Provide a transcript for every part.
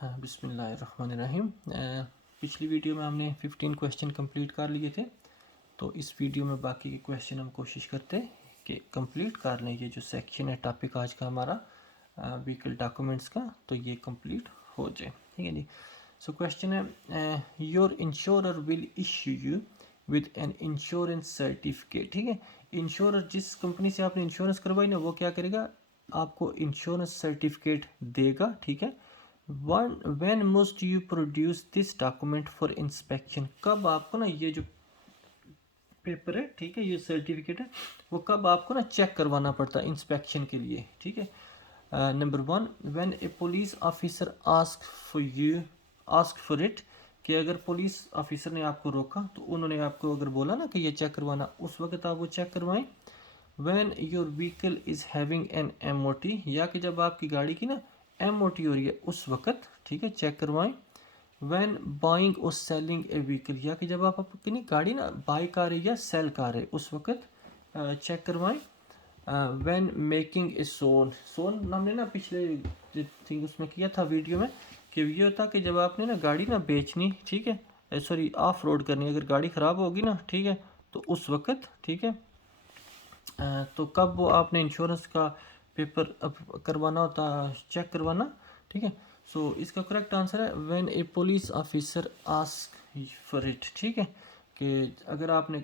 हाँ, बिस्मिल्लाहिर्रहमानिर्रहीम। पिछली वीडियो में हमने 15 क्वेश्चन कंप्लीट कर लिए थे, तो इस वीडियो में बाकी के क्वेश्चन हम कोशिश करते हैं कि कंप्लीट कर लें। ये जो सेक्शन है टॉपिक आज का हमारा व्हीकल डॉक्यूमेंट्स का, तो ये कंप्लीट हो जाए। ठीक है जी। सो क्वेश्चन है, your insurer will issue you with an insurance certificate. ठीक है, इंश्योरर जिस कंपनी से आपने इंश्योरेंस करवाई ना, वो क्या करेगा, आपको इंश्योरेंस सर्टिफिकेट देगा। ठीक है, when must you produce this document for inspection? कब आपको ना ये जो पेपर है, ठीक है, ये सर्टिफिकेट है, वो कब आपको ना चेक करवाना पड़ता है इंस्पेक्शन के लिए। ठीक है, number 1, when A police officer ask for it, कि अगर पुलिस ऑफिसर ने आपको रोका तो उन्होंने आपको अगर बोला ना कि ये चेक करवाना, उस वक्त आप वो चेक करवाएं। When your vehicle is having an MOT, या कि जब आपकी गाड़ी की ना MOT हो रही है उस वक्त, ठीक है, चेक करवाएं। व्हेन बाइंग और सेलिंग ए व्हीकल, या कि जब आप अपनी गाड़ी ना बाई कर रहे या सेल कर रहे उस वक्त चेक करवाएं। व्हेन मेकिंग ए सोन हमने ना पिछले थिंग उसमें किया था वीडियो में, कि ये होता कि जब आपने ना गाड़ी ना बेचनी, ठीक है, सॉरी ऑफ रोड करनी, अगर गाड़ी ख़राब होगी ना, ठीक है, तो उस वक्त, ठीक है, तो कब वो आपने इंश्योरेंस का पेपर करवाना होता, चेक करवाना। ठीक है, सो इसका करेक्ट आंसर है when A police officer ask for it. ठीक है, कि अगर आपने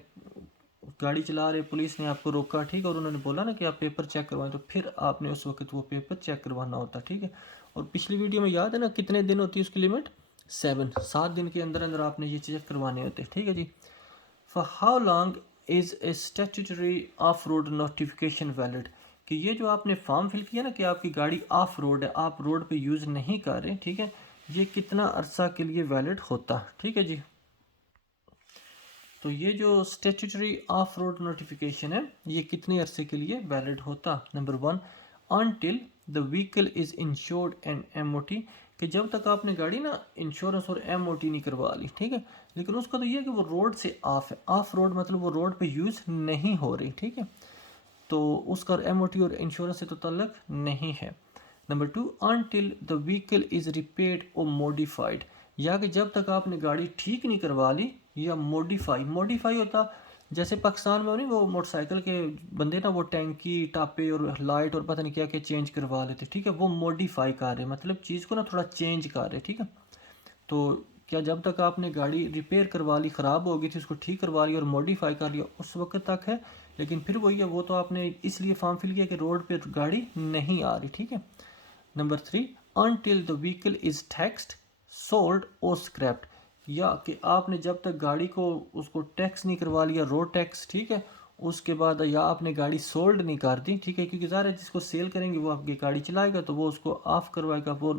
गाड़ी चला रहे, पुलिस ने आपको रोका, ठीक है, और उन्होंने बोला ना कि आप पेपर चेक करवाएं, तो फिर आपने उस वक्त वो पेपर चेक करवाना होता। ठीक है, और पिछली वीडियो में याद है ना कितने दिन होती है उसकी लिमिट, 7 दिन के अंदर अंदर आपने ये चेक करवाने होते। ठीक है जी। For how long is a statutory of road notification valid, कि ये जो आपने फॉर्म फिल किया ना कि आपकी गाड़ी ऑफ रोड है, आप रोड पे यूज़ नहीं कर रहे, ठीक है, ये कितना अरसा के लिए वैलिड होता। ठीक है जी। तो ये जो स्टैट्यूटरी ऑफ रोड नोटिफिकेशन है, ये कितने अरसे के लिए वैलिड होता। Number 1, until the vehicle is insured and MOT, कि जब तक आपने गाड़ी ना इंश्योरेंस और MOT नहीं करवा ली। ठीक है, लेकिन उसका तो ये है कि वो रोड से ऑफ है, ऑफ रोड मतलब वो रोड पे यूज़ नहीं हो रही। ठीक है, तो उसका MOT और इंश्योरेंस से तो ताल्लुक नहीं है। Number 2, until the vehicle is repaired और मॉडिफाइड, या कि जब तक आपने गाड़ी ठीक नहीं करवा ली या मॉडिफाई होता, जैसे पाकिस्तान में नहीं वो मोटरसाइकिल के बंदे ना वो टैंकी टापे और लाइट और पता नहीं क्या क्या चेंज करवा लेते। ठीक है, वो मॉडिफाई कर रहे, मतलब चीज़ को ना थोड़ा चेंज कर रहे। ठीक है, तो क्या जब तक आपने गाड़ी रिपेयर करवा ली, ख़राब हो गई थी, उसको ठीक करवा लिया और मॉडिफाई कर लिया, उस वक्त तक है। लेकिन फिर वही है, वो तो आपने इसलिए फॉर्म फिल किया कि रोड पे गाड़ी नहीं आ रही। ठीक है, number 3, until the vehicle is taxed, sold और स्क्रैप्ड, या कि आपने जब तक गाड़ी को उसको टैक्स नहीं करवा लिया, रोड टैक्स, ठीक है, उसके बाद या आपने गाड़ी सोल्ड नहीं कर दी। ठीक है, क्योंकि ज़ाहिर है जिसको सेल करेंगे वो आपकी गाड़ी चलाएगा, तो वो उसको ऑफ करवाएगा, वो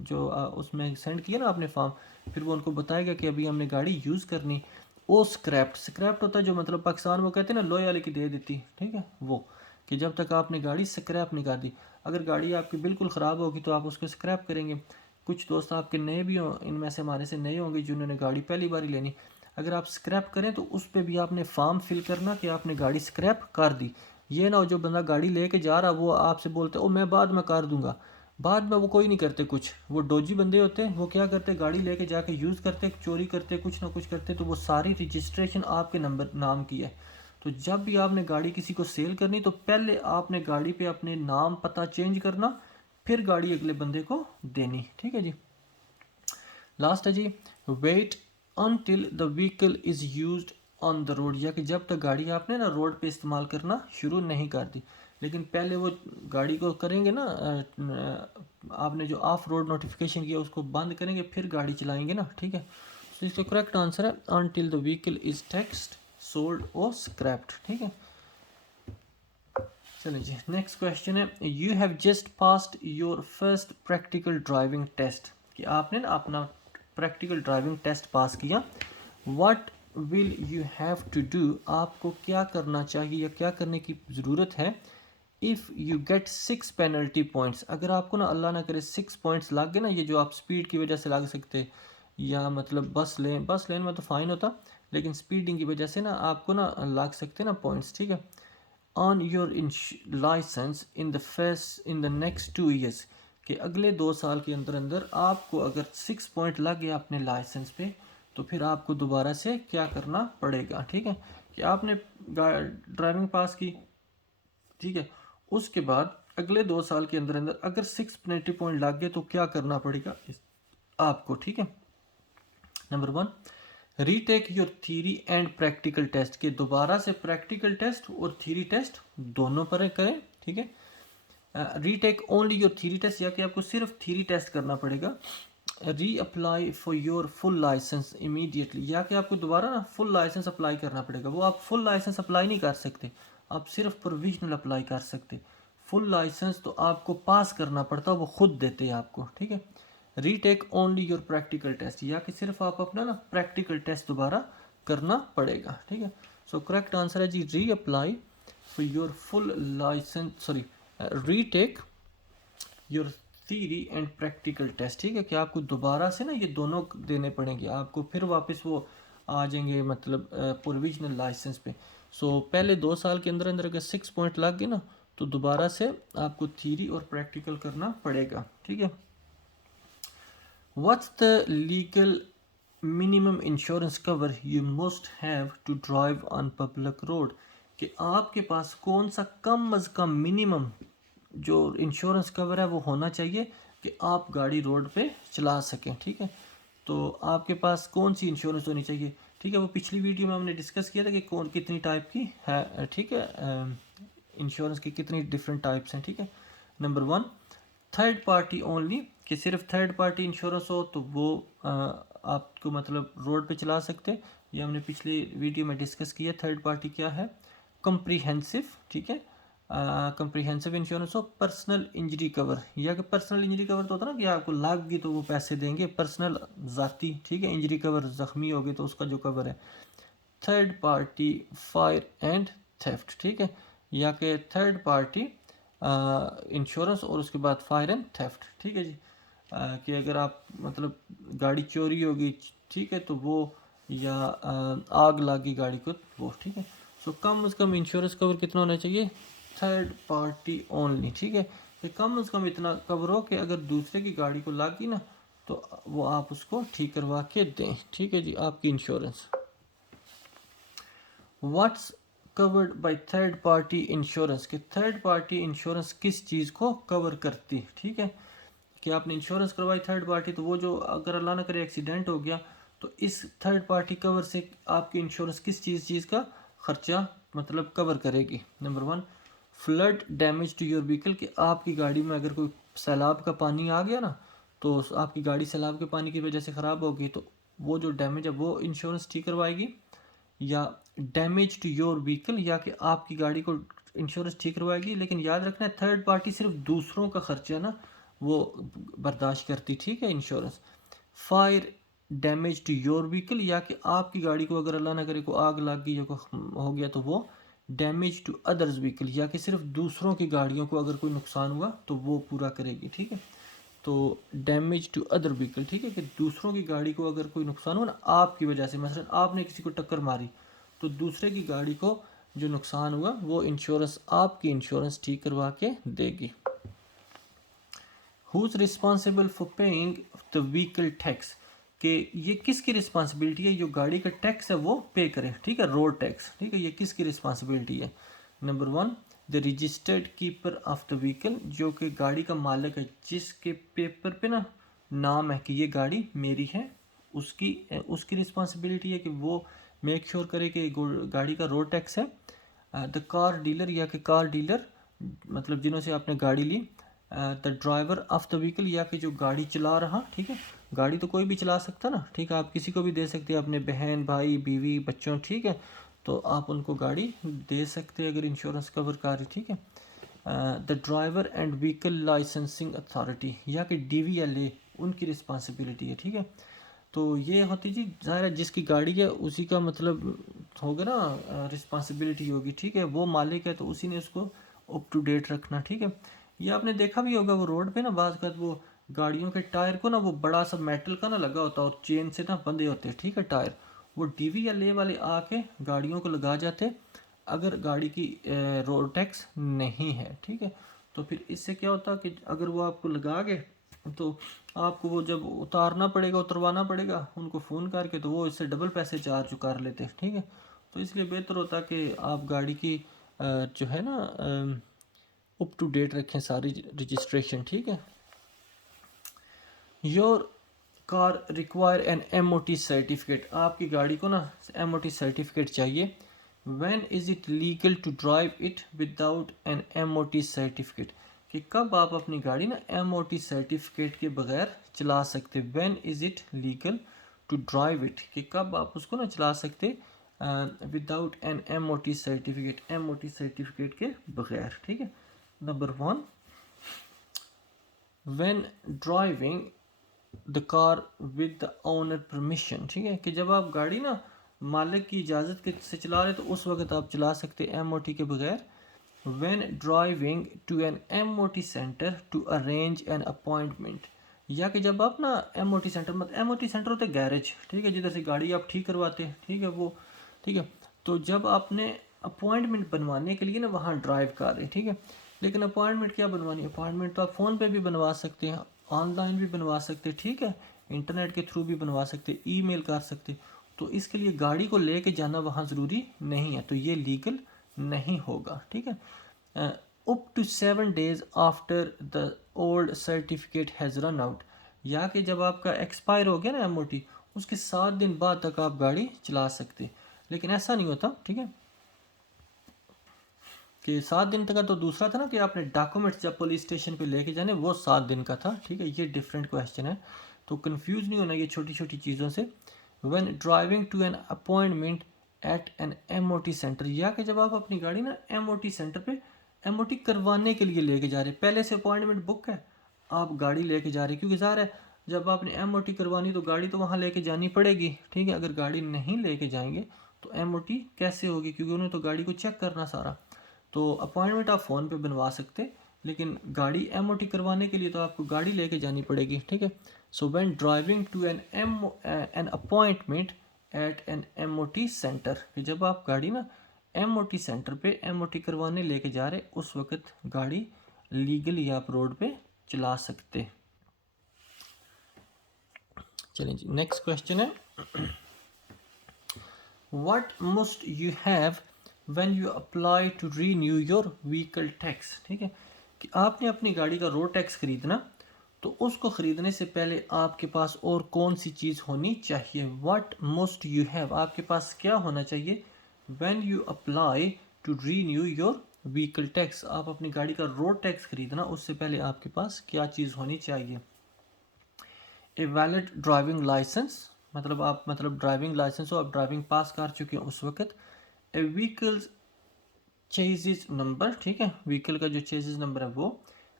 जो उसमें सेंड किया ना आपने फॉर्म, फिर वो उनको बताएगा कि अभी हमने गाड़ी यूज़ करनी। वो स्क्रैप्ड होता है, जो मतलब पाकिस्तान में कहते हैं ना लोहे वाले की दे देती। ठीक है, वो कि जब तक आपने गाड़ी स्क्रैप नहीं कर दी, अगर गाड़ी आपकी बिल्कुल ख़राब होगी तो आप उसको स्क्रैप करेंगे। कुछ दोस्त आपके नए भी हों, इनमें से हमारे से नए होंगे जिन्होंने गाड़ी पहली बार ही लेनी, अगर आप स्क्रैप करें तो उस पर भी आपने फॉर्म फिल करना कि आपने गाड़ी स्क्रैप कर दी। ये ना हो जो बंदा गाड़ी लेके जा रहा वो आपसे बोलते ओ मैं बाद में कर दूंगा, बाद में वो कोई नहीं करते, कुछ वो डोजी बंदे होते हैं, वो क्या करते, गाड़ी लेके जाके यूज़ करते, चोरी करते, कुछ ना कुछ करते, तो वो सारी रजिस्ट्रेशन आपके नंबर नाम की है। तो जब भी आपने गाड़ी किसी को सेल करनी, तो पहले आपने गाड़ी पे अपने नाम पता चेंज करना, फिर गाड़ी अगले बंदे को देनी। ठीक है जी। लास्ट है जी, wait until the vehicle is used on the road, या कि जब तक गाड़ी आपने ना रोड पे इस्तेमाल करना शुरू नहीं कर दी, लेकिन पहले वो गाड़ी को करेंगे ना, आपने जो ऑफ रोड नोटिफिकेशन किया उसको बंद करेंगे, फिर गाड़ी चलाएंगे ना। ठीक है, तो इसका करेक्ट आंसर है until the vehicle is taxed, sold और स्क्रैप्ड। ठीक है, चलिए जी, नेक्स्ट क्वेश्चन है, you have just passed your first practical driving test, कि आपने ना अपना प्रैक्टिकल ड्राइविंग टेस्ट पास किया। What will you have to do, आपको क्या करना चाहिए या क्या करने की ज़रूरत है। If you get 6 penalty points, अगर आपको ना अल्लाह ना करे 6 पॉइंट्स लग गए ना, ये जो आप स्पीड की वजह से लग सकते, या मतलब बस लेन में तो फ़ाइन होता, लेकिन स्पीडिंग की वजह से ना आपको ना लग सकते ना पॉइंट्स। ठीक है, on your licence in the next 2 years, कि अगले 2 साल के अंदर अंदर आपको अगर 6 पॉइंट लग गया अपने लाइसेंस पे तो फिर आपको दोबारा से क्या करना पड़ेगा, ठीक है। कि आपने ड्राइविंग पास की, ठीक है, उसके बाद अगले 2 साल के अंदर अंदर अगर 6 पेनल्टी पॉइंट लग गए तो क्या करना पड़ेगा आपको, ठीक है। Number 1, retake your theory and practical test, के दोबारा से प्रैक्टिकल टेस्ट और थ्योरी टेस्ट दोनों पर करें, ठीक है। Retake only your theory test, या कि आपको सिर्फ थ्योरी टेस्ट करना पड़ेगा। Reapply for your full licence immediately, या कि आपको दोबारा ना फुल लाइसेंस अप्लाई करना पड़ेगा। वो आप फुल लाइसेंस अप्लाई नहीं कर सकते, आप सिर्फ प्रोविजनल अप्लाई कर सकते। फुल लाइसेंस तो आपको पास करना पड़ता है, वो खुद देते हैं आपको, ठीक है। Retake only your practical test, या कि सिर्फ आप अपना ना प्रैक्टिकल टेस्ट दोबारा करना पड़ेगा, ठीक है। सो करेक्ट आंसर है जी reapply for your full licence, sorry retake your theory and practical test, ठीक है। कि आपको दोबारा से ना ये दोनों देने पड़ेंगे आपको, फिर वापस वो आ जाएंगे मतलब प्रोविजनल लाइसेंस पे। सो पहले 2 साल के अंदर अंदर अगर 6 पॉइंट लग गए ना तो दोबारा से आपको थ्योरी और प्रैक्टिकल करना पड़ेगा, ठीक है। What's the legal minimum insurance cover you must have to drive on public road, कि आपके पास कौन सा कम अज़ कम मिनिमम जो इंश्योरेंस कवर है वो होना चाहिए कि आप गाड़ी रोड पे चला सकें, ठीक है। तो आपके पास कौन सी इंश्योरेंस होनी चाहिए, ठीक है। वो पिछली वीडियो में हमने डिस्कस किया था कि कौन कितनी टाइप की है, ठीक है। इंश्योरेंस की कितनी डिफरेंट टाइप्स हैं, ठीक है। नंबर 1, थर्ड पार्टी ओनली, कि सिर्फ थर्ड पार्टी इंश्योरेंस हो तो वो आपको मतलब रोड पे चला सकते। ये हमने पिछली वीडियो में डिस्कस किया। थर्ड पार्टी क्या है, कम्प्रीहेंसिव, ठीक है। कम्प्रीहेंसिव इंश्योरेंस हो पर्सनल इंजरी कवर, या कि पर्सनल इंजरी कवर तो होता है ना कि आपको लग गई तो वो पैसे देंगे, पर्सनल ज़ाती, ठीक है। इंजरी कवर ज़ख्मी हो गए तो उसका जो कवर है। Third party fire and theft, ठीक है। या कि थर्ड पार्टी इंश्योरेंस और उसके बाद फायर एंड थेफ्ट, ठीक है जी। कि अगर आप मतलब गाड़ी चोरी होगी, ठीक है, तो वो या आग लगी गाड़ी को वो, ठीक है। सो कम से कम इंश्योरेंस कवर कितना होना चाहिए, थर्ड पार्टी ओनली, ठीक है। कि कम से कम इतना कवर हो कि अगर दूसरे की गाड़ी को लगी ना तो वो आप उसको ठीक करवा के दें, ठीक है जी, आपकी insurance. What's covered by third party insurance, कि थर्ड पार्टी इंश्योरेंस किस चीज़ को कवर करती, ठीक है। कि आपने इंश्योरेंस करवाई थर्ड पार्टी, तो वो जो अगर अल्लाह ना करे एक्सीडेंट हो गया तो इस थर्ड पार्टी कवर से आपकी इंश्योरेंस किस चीज़ का खर्चा मतलब कवर करेगी। Number 1, flood damage to your vehicle, कि आपकी गाड़ी में अगर कोई सैलाब का पानी आ गया ना तो आपकी गाड़ी सैलाब के पानी की वजह से ख़राब होगी तो वो जो डैमेज है वो इंश्योरेंस ठीक करवाएगी। या डैमेज टू योर व्हीकल, या कि आपकी गाड़ी को इंश्योरेंस ठीक करवाएगी, लेकिन याद रखना है थर्ड पार्टी सिर्फ दूसरों का खर्चा ना वो बर्दाश्त करती, ठीक है, insurance. Fire damage to your vehicle, या कि आपकी गाड़ी को अगर अल्लाह ना करे को आग लग गई या को हो गया तो वो डैमेज टू अदर्स व्हीकल, या कि सिर्फ दूसरों की गाड़ियों को अगर कोई नुकसान हुआ तो वो पूरा करेगी, ठीक है। तो डैमेज टू अदर व्हीकल, ठीक है, कि दूसरों की गाड़ी को अगर कोई नुकसान हो ना आपकी वजह से, मसलन आपने किसी को टक्कर मारी तो दूसरे की गाड़ी को जो नुकसान हुआ वो इंश्योरेंस आपकी इंश्योरेंस ठीक करवा के देगी। Who is responsible for paying the vehicle tax, कि ये किसकी रिस्पॉन्सिबिलिटी है, जो गाड़ी का टैक्स है वो पे करे, ठीक है, रोड टैक्स, ठीक है, ये किसकी रिस्पॉन्सिबिलिटी है। Number 1, the registered keeper of the vehicle, जो कि गाड़ी का मालिक है, जिसके पेपर पे ना नाम है कि ये गाड़ी मेरी है, उसकी उसकी रिस्पॉन्सिबिलिटी है कि वो मेक श्योर करे कि गाड़ी का रोड टैक्स है। द कार डीलर, या कि कार डीलर मतलब जिन्हों से आपने गाड़ी ली। The driver of the vehicle, या कि जो गाड़ी चला रहा, ठीक है, गाड़ी तो कोई भी चला सकता ना, ठीक है, आप किसी को भी दे सकते हैं, अपने बहन भाई बीवी बच्चों, ठीक है, तो आप उनको गाड़ी दे सकते हैं अगर इंश्योरेंस कवर कर रही, ठीक है। The driver and vehicle licensing authority, या कि DVLA उनकी रिस्पॉन्सिबिलिटी है, ठीक है। तो ये होती जी ज़ाहिर है जिसकी गाड़ी है उसी का मतलब होगा ना रिस्पॉन्सिबिलिटी होगी, ठीक है, वो मालिक है तो उसी ने उसको अप टू डेट रखना, ठीक है। ये आपने देखा भी होगा वो रोड पे ना बाज़ वो गाड़ियों के टायर को ना वो बड़ा सा मेटल का ना लगा होता है और चेन से ना बंधे होते हैं, ठीक है, टायर, वो DVLA वाले आके गाड़ियों को लगा जाते अगर गाड़ी की रोड टैक्स नहीं है, ठीक है। तो फिर इससे क्या होता कि अगर वो आपको लगा गए तो आपको वो जब उतारना पड़ेगा, उतरवाना पड़ेगा उनको फ़ोन करके, तो वो इससे डबल पैसे चार्ज कर लेते हैं, ठीक है। तो इसलिए बेहतर होता कि आप गाड़ी की जो है ना अप टू डेट रखें सारी रजिस्ट्रेशन, ठीक है। Your car require an MOT certificate, आपकी गाड़ी को ना MOT सर्टिफिकेट चाहिए। When is it legal to drive it without an MOT certificate, कि कब आप अपनी गाड़ी ना MOT सर्टिफिकेट के बगैर चला सकते। When is it legal to drive it, कि कब आप उसको ना चला सकते without an MOT certificate, MOT certificate के बगैर, ठीक है। Number 1, when driving the car with the owner permission, ठीक है, कि जब आप गाड़ी ना मालिक की इजाज़त के से चला रहे तो उस वक्त आप चला सकते MOT के बगैर। When driving to an MOT centre to arrange an appointment, या कि जब आप ना MOT सेंटर, मतलब MOT सेंटर होते गैरेज, ठीक है, जिधर से गाड़ी आप ठीक करवाते हैं, ठीक है, वो ठीक है। तो जब आपने अपॉइंटमेंट बनवाने के लिए ना वहाँ ड्राइव कर रहे, ठीक है, लेकिन अपॉइंटमेंट क्या बनवानी, अपॉइंटमेंट तो आप फ़ोन पे भी बनवा सकते हैं, ऑनलाइन भी बनवा सकते, ठीक है, इंटरनेट के थ्रू भी बनवा सकते, ईमेल कर सकते। तो इसके लिए गाड़ी को लेके जाना वहाँ ज़रूरी नहीं है, तो ये लीगल नहीं होगा, ठीक है। Up to 7 days after the old certificate has run out, या कि जब आपका एक्सपायर हो गया ना MOT, उसके 7 दिन बाद तक आप गाड़ी चला सकते। लेकिन ऐसा नहीं होता, ठीक है, कि 7 दिन तक का तो दूसरा था ना कि आपने डॉक्यूमेंट्स जब पुलिस स्टेशन पे लेके जाने, वो 7 दिन का था, ठीक है, ये डिफरेंट क्वेश्चन है, तो कंफ्यूज नहीं होना ये छोटी छोटी चीज़ों से। When driving to an appointment at an MOT centre, या कि जब आप अपनी गाड़ी ना MOT सेंटर पे MOT करवाने के लिए लेके जा रहे, पहले से अपॉइंटमेंट बुक है, आप गाड़ी लेके जा रहे, क्योंकि ज़ाहिर है जब आपने MOT करवानी तो गाड़ी तो वहाँ लेके जानी पड़ेगी, ठीक है। अगर गाड़ी नहीं लेके जाएंगे तो MOT कैसे होगी, क्योंकि उन्हें तो गाड़ी को चेक करना सारा। तो अपॉइंटमेंट आप फ़ोन पे बनवा सकते, लेकिन गाड़ी MOT करवाने के लिए तो आपको गाड़ी लेके जानी पड़ेगी, ठीक है। So when driving to an appointment at an MOT centre, कि जब आप गाड़ी ना MOT सेंटर पे MOT करवाने लेके जा रहे, उस वक्त गाड़ी लीगली आप रोड पे चला सकते। चलें जी, नेक्स्ट क्वेश्चन है, what must you have when you apply to renew your vehicle tax, ठीक है, कि आपने अपनी गाड़ी का रोड टैक्स खरीदना, तो उसको ख़रीदने से पहले आपके पास और कौन सी चीज़ होनी चाहिए। व्हाट मस्ट यू हैव, आपके पास क्या होना चाहिए when you apply to renew your vehicle tax, आप अपनी गाड़ी का रोड टैक्स खरीदना, उससे पहले आपके पास क्या चीज़ होनी चाहिए। ए वैलिड ड्राइविंग लाइसेंस, मतलब ड्राइविंग लाइसेंस हो, आप ड्राइविंग पास कर चुके हैं उस वक्त। ए व्हीकल चेसिस नंबर, ठीक है, व्हीकल का जो चेसिस नंबर है वो।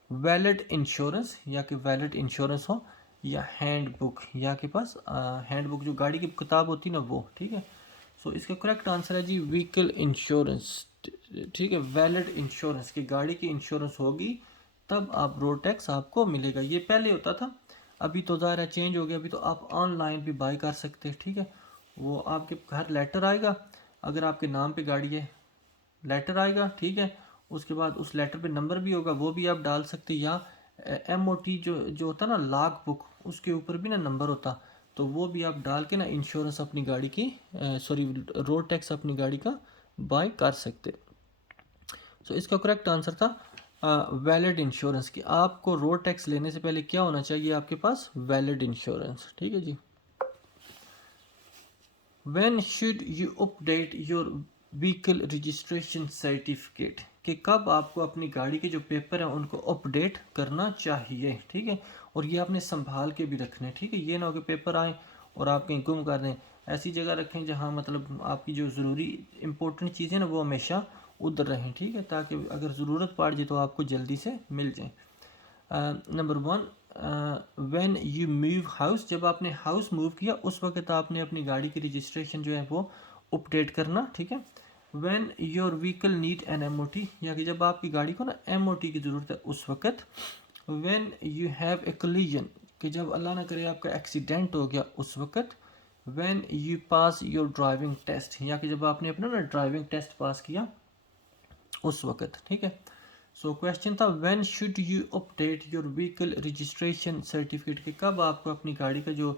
वैलिड इंश्योरेंस, या कि वैलिड इंश्योरेंस हो, या हैंड बुक, या के पास हैंड बुक जो गाड़ी की किताब होती है ना वो, ठीक है। सो इसका करेक्ट आंसर है जी व्हीकल इंश्योरेंस, ठीक है, वैलिड इंश्योरेंस, की गाड़ी की इंश्योरेंस होगी तब आप रोड टैक्स आपको मिलेगा। ये पहले होता था, अभी तो ज़ाहिर है चेंज हो गया, अभी तो आप ऑनलाइन भी बाई कर सकते हैं, ठीक है। वो आपके घर लेटर आएगा, अगर आपके नाम पे गाड़ी है लेटर आएगा, ठीक है, उसके बाद उस लेटर पे नंबर भी होगा, वो भी आप डाल सकते, या MOT जो होता ना लॉग बुक, उसके ऊपर भी ना नंबर होता, तो वो भी आप डाल के ना इंश्योरेंस अपनी गाड़ी की सॉरी रोड टैक्स अपनी गाड़ी का बाय कर सकते। सो इसका करेक्ट आंसर था वैलिड इंश्योरेंस, की आपको रोड टैक्स लेने से पहले क्या होना चाहिए आपके पास, वैलिड इंश्योरेंस, ठीक है जी। When should you update your vehicle registration certificate, कि कब आपको अपनी गाड़ी के जो पेपर हैं उनको अपडेट करना चाहिए, ठीक है, और ये आपने संभाल के भी रखने, ठीक है, ये ना हो कि पेपर आए और आप कहीं गुम कर दें। ऐसी जगह रखें जहाँ मतलब आपकी जो ज़रूरी इंपॉर्टेंट चीज़ें ना वो हमेशा उधर रहें, ठीक है, ताकि अगर ज़रूरत पड़ जाए तो आपको जल्दी से मिल जाए। Number 1, when you move house, जब आपने हाउस मूव किया उस वक्त आपने अपनी गाड़ी की रजिस्ट्रेशन जो है वो अपडेट करना, ठीक है। When your vehicle need an MOT, या कि जब आपकी गाड़ी को ना MOT की ज़रूरत है उस वक्त। When you have a collision, कि जब अल्लाह ना करे आपका एक्सीडेंट हो गया उस वक्त। When you pass your driving test, या कि जब आपने अपना ना ड्राइविंग टेस्ट पास किया उस वक्त, ठीक है। सो क्वेश्चन था when should you update your vehicle registration certificate, कि कब आपको अपनी गाड़ी का जो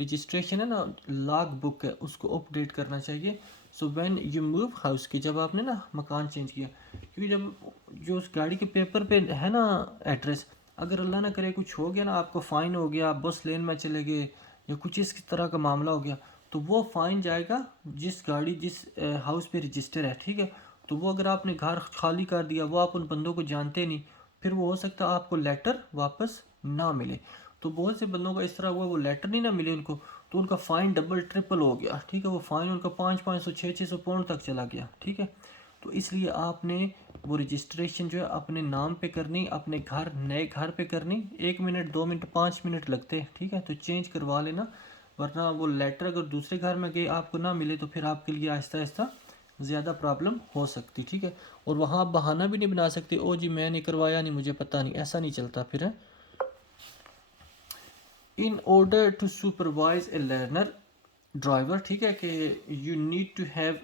रजिस्ट्रेशन है ना, लॉग बुक है, उसको अपडेट करना चाहिए। So when you move house, की जब आपने ना मकान चेंज किया, क्योंकि जब जो उस गाड़ी के पेपर पे है ना एड्रेस, अगर अल्लाह ना करे कुछ हो गया ना, आपको फ़ाइन हो गया, आप बस लेन में चले गए या कुछ इस तरह का मामला हो गया, तो वो फ़ाइन जाएगा जिस गाड़ी जिस हाउस पे रजिस्टर है, ठीक है। तो वो अगर आपने घर खाली कर दिया, वो आप उन बंदों को जानते नहीं, फिर वो हो सकता है आपको लेटर वापस ना मिले। तो बहुत से बंदों का इस तरह हुआ, वो लेटर नहीं ना मिले उनको, तो उनका फ़ाइन डबल ट्रिपल हो गया, ठीक है। वो फ़ाइन उनका 500 600 पाउंड तक चला गया, ठीक है। तो इसलिए आपने वो रजिस्ट्रेशन जो है अपने नाम पे करनी, अपने घर नए घर पे करनी। 1 मिनट 2 मिनट 5 मिनट लगते हैं, ठीक है। तो चेंज करवा लेना, वरना वो लेटर अगर दूसरे घर में गए आपको ना मिले, तो फिर आपके लिए आहिस्ता आहिस्ता ज़्यादा प्रॉब्लम हो सकती, ठीक है। और वहाँ आप बहाना भी नहीं बना सकते, ओ जी मैं नहीं करवाया, नहीं मुझे पता नहीं, ऐसा नहीं चलता फिर है। In order to supervise a learner driver, ठीक है, कि you need to have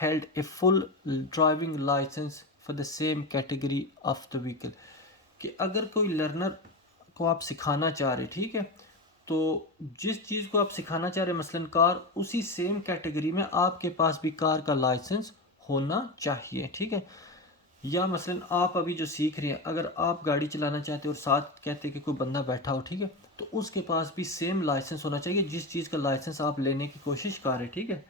held a full driving licence for the same category of the vehicle, कि अगर कोई लर्नर को आप सिखाना चाह रहे, ठीक है, तो जिस चीज़ को आप सिखाना चाह रहे मसलन कार, उसी सेम कैटेगरी में आपके पास भी कार का लाइसेंस होना चाहिए, ठीक है। या मसलन आप अभी जो सीख रहे हैं, अगर आप गाड़ी चलाना चाहते हो और साथ कहते हैं कि कोई बंदा बैठा हो, ठीक है, तो उसके पास भी सेम लाइसेंस होना चाहिए जिस चीज़ का लाइसेंस आप लेने की कोशिश कर रहे हैं, ठीक है।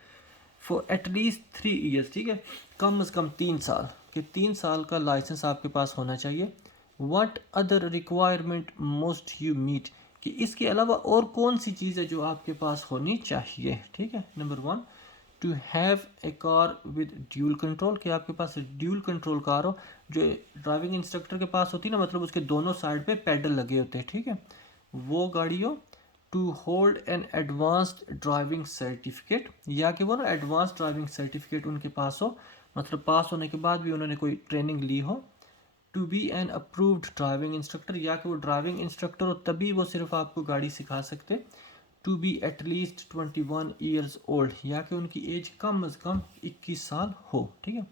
फॉर एटलीस्ट 3 ईयर्स, ठीक है, कम से कम 3 साल, कि 3 साल का लाइसेंस आपके पास होना चाहिए। What other requirement must you meet, कि इसके अलावा और कौन सी चीज़ है जो आपके पास होनी चाहिए, ठीक है। Number 1, to have a car with dual control, कि आपके पास ड्यूल कंट्रोल कार हो, जो ड्राइविंग इंस्ट्रक्टर के पास होती है ना, मतलब उसके दोनों साइड पे पैडल लगे होते हैं, ठीक है, वो गाड़ी हो। To hold an advanced driving certificate, या कि वो ना एडवांस ड्राइविंग सर्टिफिकेट उनके पास हो, मतलब पास होने के बाद भी उन्होंने कोई ट्रेनिंग ली हो। To be an approved driving instructor, या कि वो ड्राइविंग इंस्ट्रक्टर हो तभी वो सिर्फ आपको गाड़ी सिखा सकते। To be at least 21 years old, या कि उनकी एज कम अज़ कम 21 साल हो, ठीक है।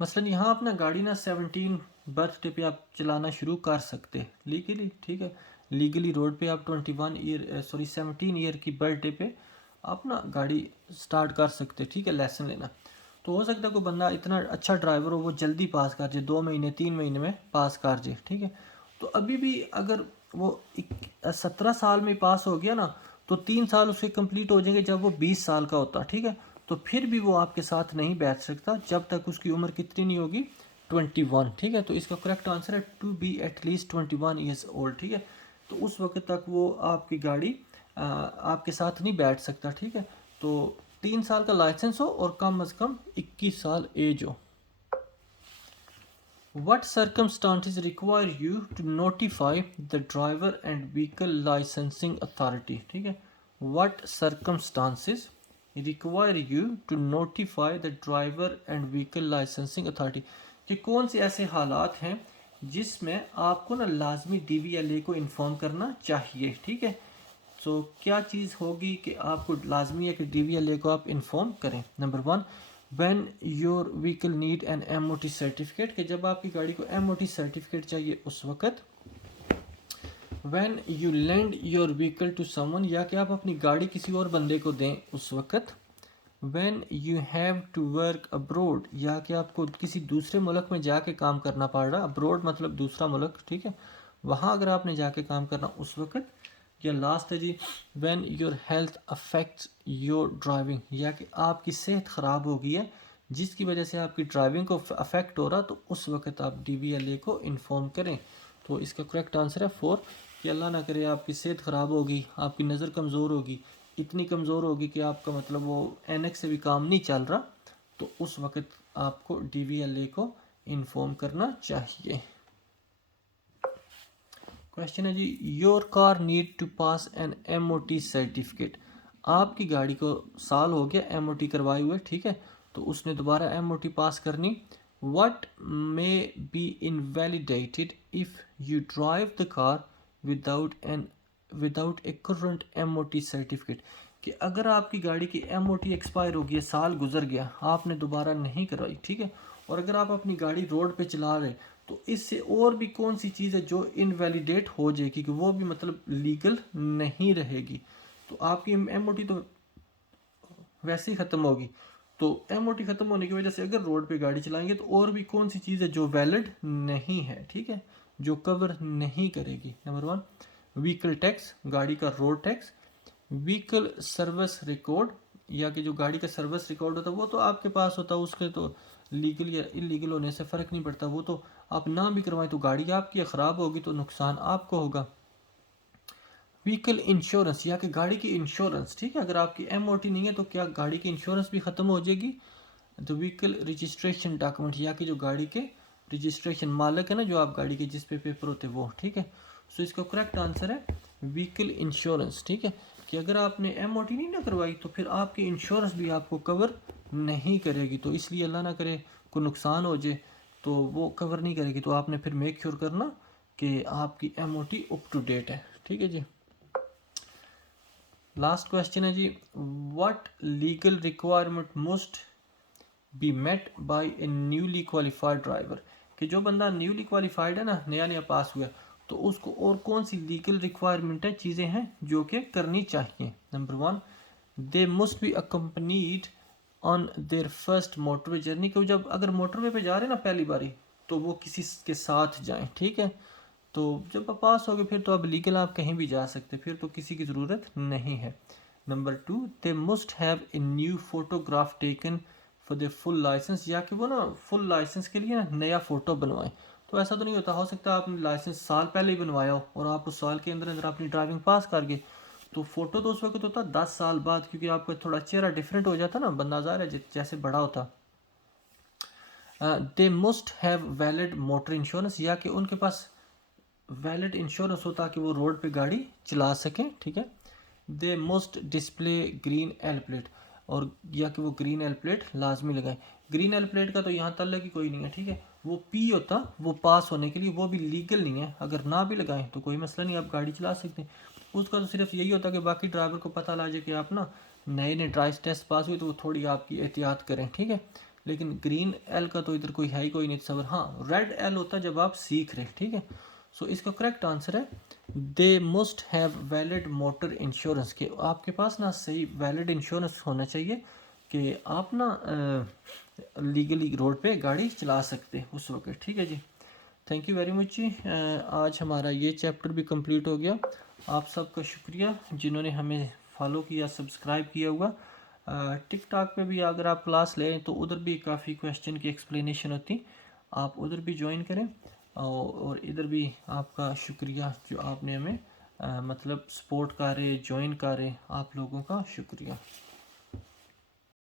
मसलन यहाँ अपना गाड़ी ना 17 बर्थडे पे आप चलाना शुरू कर सकते लीगली, ठीक है। लीगली रोड पे आप 17 ईयर की बर्थडे पे आप ना गाड़ी स्टार्ट कर सकते, ठीक है, लेसन लेना। तो हो सकता है कोई बंदा इतना अच्छा ड्राइवर हो, वो जल्दी पास कर जाए, 2 महीने 3 महीने में पास कर जाए, ठीक है। तो अभी भी अगर वो 17 साल में पास हो गया ना, तो 3 साल उसके कंप्लीट हो जाएंगे जब वो 20 साल का होता, ठीक है। तो फिर भी वो आपके साथ नहीं बैठ सकता जब तक उसकी उम्र कितनी नहीं होगी, 21, ठीक है। तो इसका करेक्ट आंसर है to be at least 21 years old, ठीक है। तो उस वक्त तक वो आपकी गाड़ी आपके साथ नहीं बैठ सकता, ठीक है। तो 3 साल का लाइसेंस हो और कम अज़ कम 21 साल एज हो। What circumstances require you to notify the driver and vehicle licensing authority, ठीक है। What circumstances require you to notify the driver and vehicle licensing authority, कि कौन से ऐसे हालात हैं जिसमें आपको ना लाजमी DVLA को इन्फॉर्म करना चाहिए, ठीक है। सो क्या चीज़ होगी कि आपको लाजमी है कि DVLA को आप इन्फॉर्म करें। Number 1, when your vehicle need an MOT certificate, कि जब आपकी गाड़ी को MOT सर्टिफिकेट चाहिए उस वक्त। When you lend your vehicle to someone, या कि आप अपनी गाड़ी किसी और बंदे को दें उस वक्त। When you have to work abroad, या कि आपको किसी दूसरे मुल्क में जाके काम करना पड़ रहा, अब्रोड मतलब दूसरा मुल्क, ठीक है, वहाँ अगर आपने जाके काम करना उस वक्त। या लास्ट है जी, when your health affects your driving, या कि आपकी सेहत ख़राब हो गई है जिसकी वजह से आपकी ड्राइविंग को अफेक्ट हो रहा, तो उस वक्त आप DVLA को इन्फॉर्म करें। तो इसका करेक्ट आंसर है 4, कि अल्लाह ना करे आपकी सेहत ख़राब होगी, आपकी नज़र कमज़ोर होगी, इतनी कमज़ोर होगी कि आपका मतलब वो ऐनक से भी काम नहीं चल रहा, तो उस वक्त आपको DVLA को इन्फॉर्म करना चाहिए। क्वेश्चन है जी, your car need to pass an MOT certificate, आपकी गाड़ी को साल हो गया MOT करवाए हुए, ठीक है, तो उसने दोबारा MOT पास करनी। What may be invalidated if you drive the car without A current MOT certificate, कि अगर आपकी गाड़ी की MOT एक्सपायर हो गई है, साल गुजर गया, आपने दोबारा नहीं करवाई, ठीक है, और अगर आप अपनी गाड़ी रोड पे चला रहे तो इससे और भी कौन सी चीज़ है जो इनवैलिडेट हो जाएगी, कि वो भी मतलब लीगल नहीं रहेगी। तो आपकी एमओटी तो वैसे ही ख़त्म होगी। तो एमओटी ख़त्म होने की वजह से अगर रोड पे गाड़ी चलाएंगे तो और भी कौन सी चीज़ है जो वैलिड नहीं है, ठीक है, जो कवर नहीं करेगी। नंबर 1 व्हीकल टैक्स, गाड़ी का road tax. Vehicle service record, या कि जो गाड़ी का सर्विस रिकॉर्ड होता है वो तो आपके पास होता है, उसके तो लीगल या इलीगल होने से फ़र्क नहीं पड़ता, वो तो आप ना भी करवाएं तो गाड़ी आपकी ख़राब होगी तो नुकसान आपको होगा। व्हीकल इंश्योरेंस, या कि गाड़ी की इंश्योरेंस, ठीक है, अगर आपकी एमओटी नहीं है तो क्या गाड़ी की इंश्योरेंस भी ख़त्म हो जाएगी। द व्हीकल रजिस्ट्रेशन डॉक्यूमेंट, या कि जो गाड़ी के रजिस्ट्रेशन मालिक है ना, जो आप गाड़ी के जिस पे पेपर होते हैं वो, ठीक है। सो इसका करेक्ट आंसर है व्हीकल इंश्योरेंस, ठीक है, कि अगर आपने एमओटी नहीं ना करवाई तो फिर आपकी इंश्योरेंस भी आपको कवर नहीं करेगी। तो इसलिए अल्लाह ना करे कोई नुकसान हो जाए तो वो कवर नहीं करेगी, तो आपने फिर मेक श्योर करना कि आपकी एमओटी अप टू डेट है, ठीक है जी। लास्ट क्वेश्चन है जी, what legal requirement must be met by a newly qualified driver, कि जो बंदा न्यूली क्वालिफाइड है ना, नया नया पास हुआ तो उसको और कौन सी लीगल रिक्वायरमेंट है, चीज़ें हैं जो कि करनी चाहिए। Number 1 they must be accompanied on their first motorway journey, को जब अगर मोटरवे पे जा रहे हैं ना पहली बारी तो वो किसी के साथ जाएं, ठीक है। तो जब आप पास हो गए फिर तो अब लीगल आप कहीं भी जा सकते, फिर तो किसी की ज़रूरत नहीं है। Number 2 they must have a new photograph taken for the full licence, या कि वो ना फुल लाइसेंस के लिए ना नया फ़ोटो बनवाएं। तो ऐसा तो नहीं होता, हो सकता है आपने लाइसेंस साल पहले ही बनवाया हो और आप उस साल के अंदर अंदर अपनी ड्राइविंग पास कर गए, तो फ़ोटो तो उस वक्त होता 10 साल बाद, क्योंकि आपका थोड़ा चेहरा डिफरेंट हो जाता ना, बंदा ज़ाहिर है जैसे बड़ा होता। दे must have valid motor insurance, या कि उनके पास वैलिड इंश्योरेंस हो ताकि वो रोड पे गाड़ी चला सकें, ठीक है। They must display green L plate, और या कि वो ग्रीन एल प्लेट लाजमी लगाएं। ग्रीन एल प्लेट का तो यहाँ तक ही कोई नहीं है, ठीक है, वो पी होता वो पास होने के लिए, वो भी लीगल नहीं है, अगर ना भी लगाएं तो कोई मसला नहीं, आप गाड़ी चला सकते हैं। उसका तो सिर्फ यही होता है कि बाकी ड्राइवर को पता लग जाए कि आप ना नए नए ड्राइव टेस्ट पास हुए तो वो थोड़ी आपकी एहतियात करें, ठीक है। लेकिन ग्रीन एल का तो इधर कोई है ही कोई नहीं तस्वर। हाँ, रेड एल होता है जब आप सीख रहे, ठीक है। सो इसका करेक्ट आंसर है दे must have valid motor insurance, के आपके पास ना सही वैलिड इंश्योरेंस होना चाहिए कि आप ना लीगली रोड पे गाड़ी चला सकते उस वक्त, ठीक है जी। थैंक यू वेरी मच जी। आज हमारा ये चैप्टर भी कंप्लीट हो गया। आप सबका शुक्रिया जिन्होंने हमें फॉलो किया, सब्सक्राइब किया हुआ। टिकटॉक पे भी अगर आप क्लास लें तो उधर भी काफ़ी क्वेश्चन की एक्सप्लेनेशन होती, आप उधर भी ज्वाइन करें। और इधर भी आपका शुक्रिया जो आपने हमें मतलब सपोर्ट कर रहे, ज्वाइन कर रहे, आप लोगों का शुक्रिया।